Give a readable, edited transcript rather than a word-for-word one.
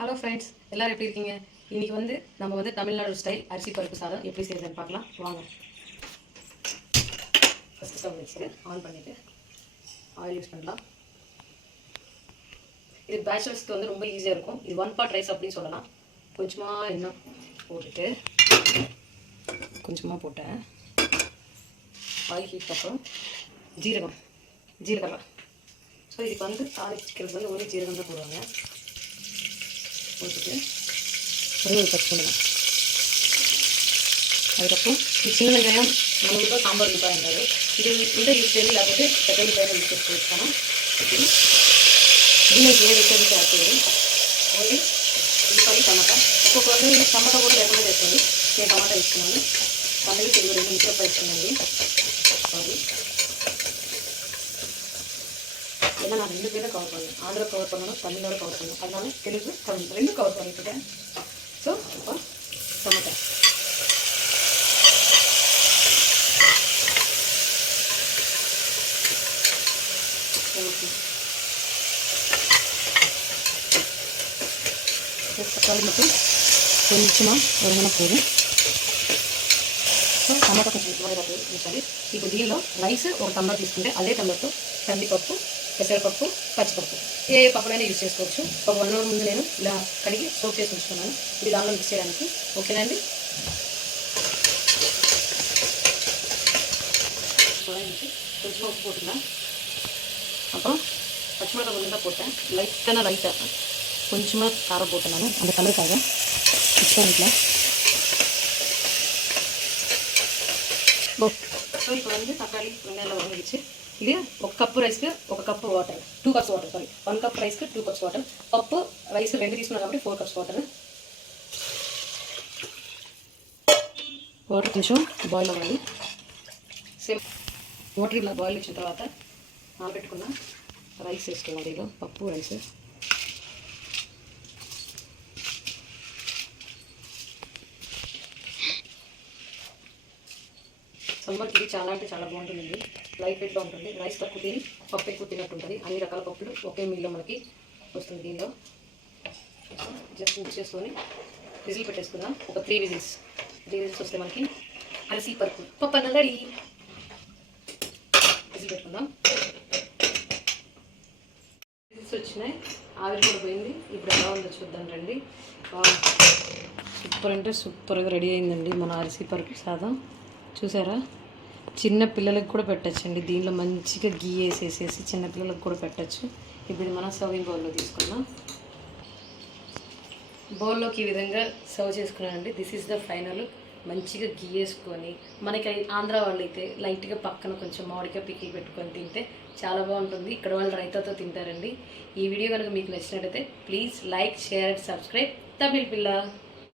Hello friends, எல்லோரும் எப்படி இருக்கீங்க? இன்றைக்கி நம்ம தமிழ்நாடு ஸ்டைல் அரிசி பருப்பு சாதம் எப்படி செய்யறதுன்னு பார்க்கலாம் வாங்க. ஃபஸ்ட்டு ஸ்டவ் வச்சுட்டு ஆன் பண்ணிவிட்டு ஆயில் யூஸ் பண்ணலாம். இது பேச்சுலர்ஸ்க்கு ரொம்ப ஈஸியாக இருக்கும். இது 1 pot ரைஸ் அப்படின்னு சொல்லலாம். கொஞ்சமாக எண்ணெய் போட்டுட்டு கொஞ்சமாக போட்டேன். ஆயில் ஹீட் அப்புறம் ஜீரகம். ஸோ இதுக்கு தாளிக்கிறது ஒரே ஜீரகம் தான் போடுவாங்க. போட்டுட்டு ஒரே ஒரு பச்சை மிளகாய், அதுக்கப்புறம் சின்ன வெங்காயம் 400 ரூபாய் சாம்பார் ரூபாய் இருந்தார். இது இந்த யூஸ் பண்ணி இல்லாத தக்காளி பேரை யூஸ் வச்சுக்கணும். இன்னும் வேறு ஆக்குது ஓகே. இது பண்ணி டமாட்டா இப்போ டமாட்டா கூட ரெக்கமெண்ட் వేసుకోండి. నేను టమాటా వేసుకున్నాను. తమిళ తెలుగు రెండు మిక్సప్ వేసుకున్నాను. సారీ, ஏன்னா நான் 2 பேரும் கவர் பண்ணேன். ஆந்திரா கவர் பண்ணணும், தமிழோட கவர் பண்ணணும். அதனால தெலுங்கு தமிழ் 2 கவர் பண்ணிட்டுருக்கேன். ஸோ இப்போ டமாட்டா ஓகே. தக்காளி மட்டும் கொஞ்சமாக வருமானம் போதும். సో టమాటా కొంచెం త్వరగా వేసాలి. ఇప్పుడు దీనిలో రైస్ ఒక టంబ్లర్ తీసుకుంటే అదే టంబ్లర్తో కందిపప్పు, పెసరపప్పు, పచ్చిపప్పు ఏ పప్పులైనా యూజ్ చేసుకోవచ్చు. ఒక 1 hour ముందు నేను ఇలా కడిగి సోప్ చేసి ఉంచుకున్నాను. ఇది దానిలో మిక్స్ చేయడానికి. ఓకేనా అండి? కొంచెం ఉప్పు పోతుందా, அப்புறம் பச்சை மிளகாய் கொஞ்சம் தான் போட்டேன். லைட்டாக கொஞ்சமாக காரம் போட்டேன். நான் அந்த கலருக்காக மிக்ஸ் பண்ணிக்கலாம். సో ఇప్పుడు తக்காளி வெங்காயம் வதங்கிடுச்சு. ఇది 1 cup రైస్కి 1 cup water, 2 cups water, sorry 1 cup రైస్కి 2 cups వాటర్. పప్పు రైస్ 2 తీసుకున్నాం కాబట్టి 4 cups వాటర్. వాటర్ కొంచెం బాయిల్ అవ్వాలి. సేమ్ వాటర్ ఇలా బాయిల్ వచ్చిన తర్వాత నానబెట్టుకున్న రైస్ వేసుకున్నాం. దీనిలో పప్పు రైస్ సమ్మర్కి ఇది చాలా అంటే చాలా బాగుంటుందండి. లైట్ వెయిట్లో ఉంటుంది. రైస్ తక్కువ తిని పప్పు ఎక్కువ తిన్నట్టు ఉంటుంది. అన్ని రకాల పప్పులు ఒకే మీల్లో మనకి వస్తుంది. దీనిలో జస్ట్ మిక్స్ చేసుకొని విజిల్ పెట్టేసుకుందాం. ఒక 3 విజిల్స్ వస్తే మనకి అరిసి పప్పు అన్న రెడీ. విజిల్ పెట్టుకుందాం. విజిల్స్ వచ్చినాయి, ఆవిరి కూడా పోయింది. ఇప్పుడు ఎలా ఉందో చూద్దాం రండి. సూపర్ అంటే సూపర్గా రెడీ అయిందండి మన అరిసి పరుపు సాదం. చూసారా? చిన్న పిల్లలకు కూడా పెట్టచ్చండి. దీనిలో మంచిగా గీ వేసేసేసి చిన్న పిల్లలకు కూడా పెట్టచ్చు. ఇప్పుడు మనం సర్వింగ్ బౌల్లో తీసుకున్నాం. బౌల్లోకి ఈ విధంగా సర్వ్ చేసుకున్నానండి. This is the final. మంచిగా గీ వేసుకొని మనకి ఆంధ్ర వాళ్ళు అయితే లైట్గా పక్కన కొంచెం మామిడికాయ పికిల్ పెట్టుకొని తింటే చాలా బాగుంటుంది. ఇక్కడ వాళ్ళు రైతాతో తింటారండి. ఈ వీడియో కనుక మీకు నచ్చినట్టయితే please like, share and subscribe. Tamil పిల్ల.